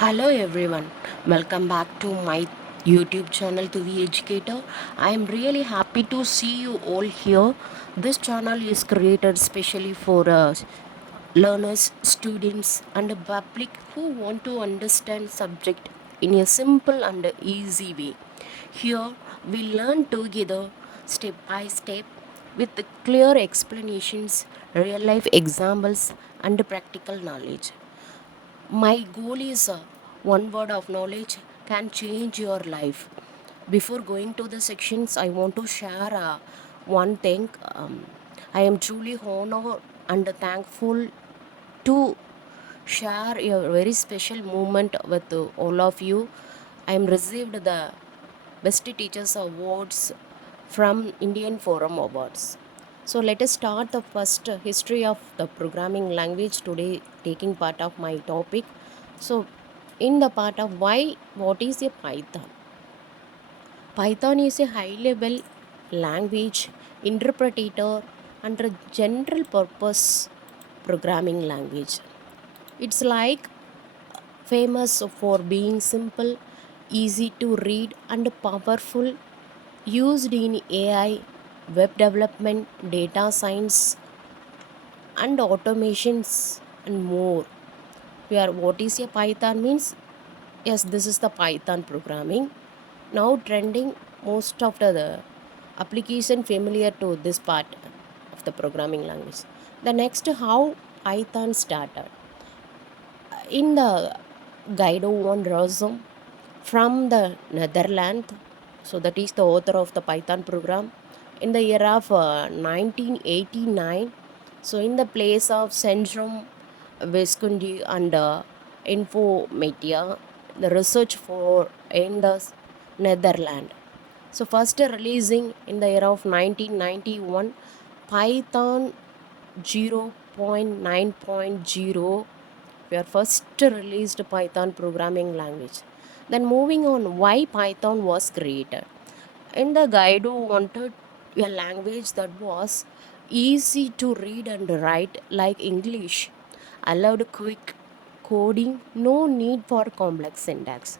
Hello everyone, welcome back to my YouTube channel Duvieducator. I am really happy to see you all here. This channel is created specially for learners, students and the public who want to understand subject in a simple and easy way. Here we learn together step by step with clear explanations, real life examples and practical knowledge. My goal is one word of knowledge can change your life. Before going to the sections, I want to share one thing. I am truly honored and thankful to share a very special moment with all of you. I am received the Best Teachers Awards from Indian Forum Awards. So let us start the first history of the programming language today, taking part of my topic. So in the part of why, what is a Python? Python is a high level language interpreter and a general purpose programming language. It's like famous for being simple, easy to read and powerful, used in AI, web development, data science and automations and more. Where what is a Python means? Yes, this is the Python programming. Now trending most of the application familiar to this part of the programming language. The next, how Python started. In the Guido von Rossum from the Netherlands, so that is the author of the Python program, in the year of 1989. So in the place of Centrum Visconti and Infomedia, the research for in the Netherlands. So first releasing in the year of 1991, Python 0.9.0, were first released Python programming language. Then moving on, why Python was created. In the guide who wanted a language that was easy to read and write like English, allowed quick coding, no need for complex syntax,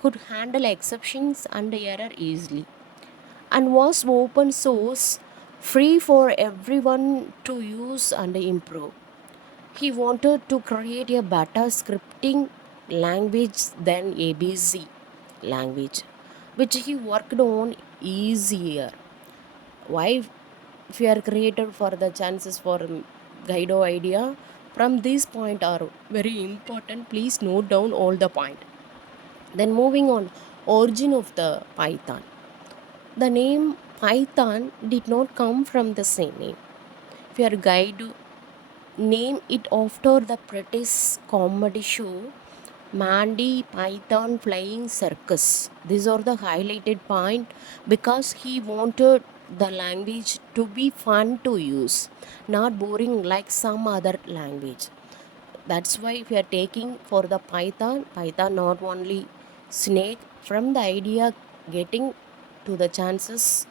could handle exceptions and error easily, and was open source, free for everyone to use and improve. He wanted to create a better scripting language than ABC language, which he worked on easier. Why? If you are created for the chances for Guido idea, from this point are very important. Please note down all the point. Then moving on, origin of the Python. The name Python did not come from the same name. If you are Guido, name it after the British comedy show Mandy Python Flying Circus. These are the highlighted point because he wanted the language to be fun to use, not boring like some other language. That's why we are taking for the Python not only snake, from the idea getting to the chances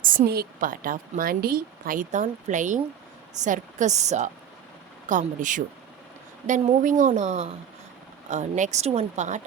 snake part of Mandy Python Flying Circus comedy show. Then moving on, next one part,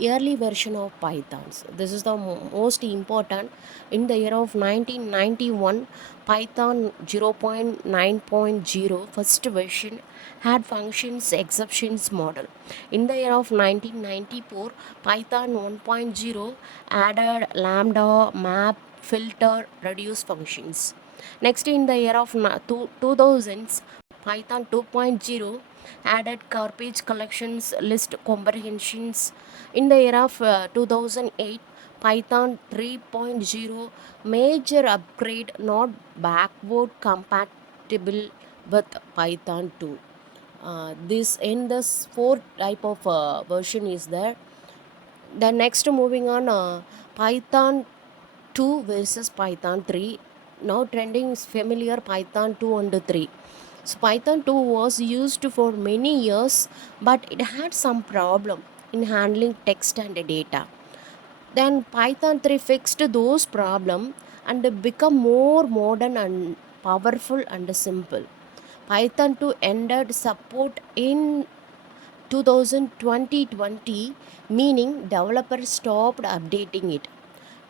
early version of Pythons. This is the most important. In the year of 1991, Python 0.9.0 first version had functions exceptions model. In the year of 1994, Python 1.0 added lambda, map, filter, reduce functions. Next, in the year of 2000s, Python 2.0 added garbage collections, list comprehensions. In the era of 2008, Python 3.0 major upgrade, not backward compatible with Python 2. This in this four type of version is there. The next, moving on, Python 2 versus Python 3. Now trending is familiar Python 2 and 3. So Python 2 was used for many years, but it had some problem in handling text and data. Then Python 3 fixed those problems and become more modern and powerful and simple. Python 2 ended support in 2020, meaning developers stopped updating it.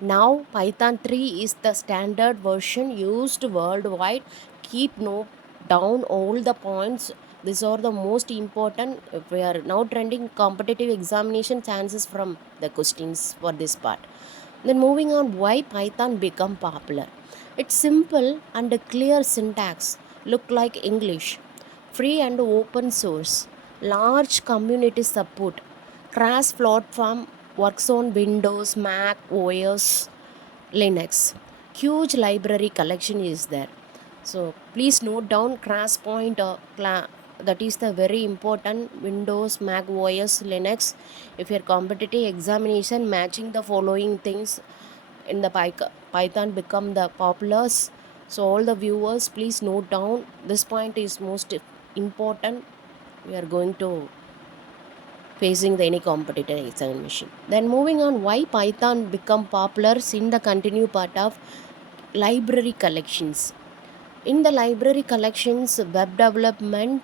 Now Python 3 is the standard version used worldwide. Keep note down all the points. These are the most important. We are now trending competitive examination chances from the questions for this part. Then moving on, why Python become popular? It's simple and a clear syntax, look like English, free and open source, large community support, cross platform, works on Windows, Mac, OS, Linux. Huge library collection is there. So please note down cross point that is the very important Windows, Mac OS, Linux. If your competitive examination matching the following things in the Python become the populars. So all the viewers please note down this point is most important. We are going to facing the any competitive examination. Then moving on, why Python become popular in the continue part of library collections. In the library collections, web development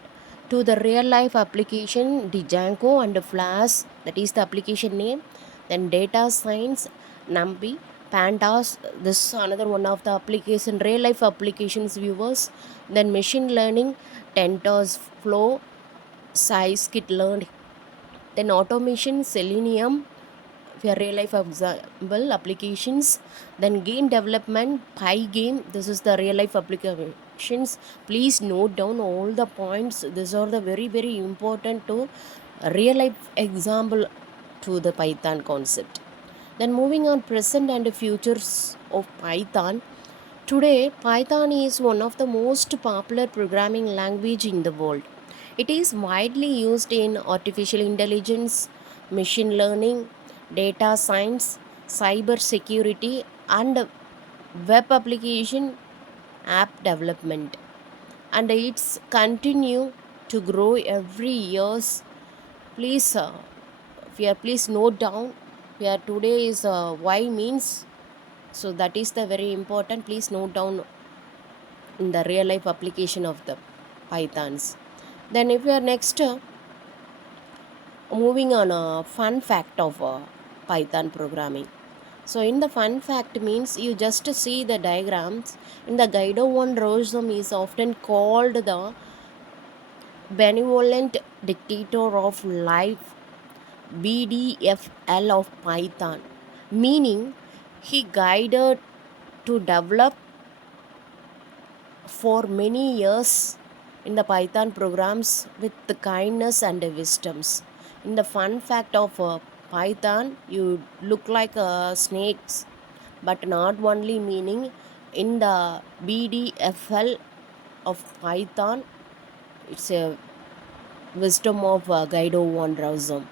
to the real life application, Django and Flash, that is the application name. Then data science, NumPy, Pandas, this is another one of the application, real life applications viewers. Then machine learning, Tentor's Flow, scikit-learn. Then automation, Selenium, for real life example applications. Then game development, Pygame, this is the real life applications. Please note down all the points. These are the very very important to real life example to the Python concept. Then moving on, present and futures of Python. Today, Python is one of the most popular programming language in the world. It is widely used in artificial intelligence, machine learning, data science, cyber security, and web application app development. And it's continue to grow every years. Please, please note down. Here today is why means. So that is the very important. Please note down in the real life application of the Pythons. Then if you are next moving on a fun fact of Python programming. So in the fun fact means you just see the diagrams. In the Guido one rosum is often called the benevolent dictator of life, BDFL of Python, meaning he guided to develop for many years in the Python programs with the kindness and the wisdoms. In the fun fact of Python, you look like snakes, but not only meaning in the BDFL of Python, it's a wisdom of Guido von Rousum.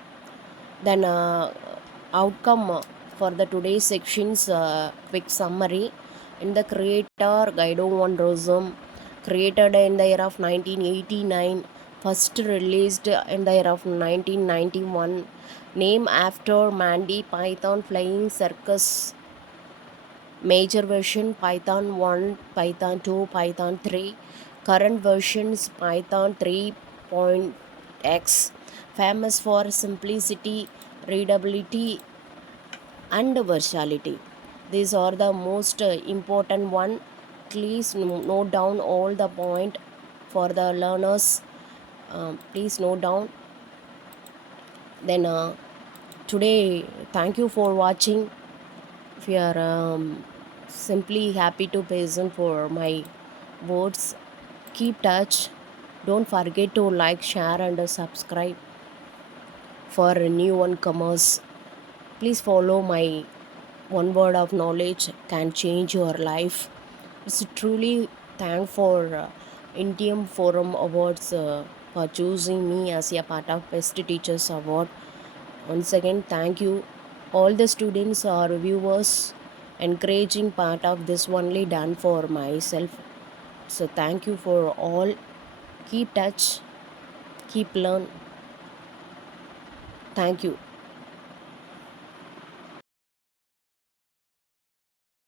Then outcome for the today's sections, quick summary. In the creator, Guido von Rossum, created in the year of 1989, first released in the year of 1991, name after Mandy Python Flying Circus, major version Python 1, Python 2, Python 3, current versions Python 3.x, famous for simplicity, readability, and versatility. These are the most important one. Please note down all the point for the learners. Please note down. Then today, thank you for watching. If you are simply happy to listen for my words, keep touch. Don't forget to like, share, and subscribe for new one-comers. Please follow my one word of knowledge can change your life. It's truly thank for Indian Forum Awards for choosing me as a part of Best Teachers Award. Once again, thank you. All the students or viewers encouraging part of this only done for myself. So thank you for all. Keep touch. Keep learn. Thank you.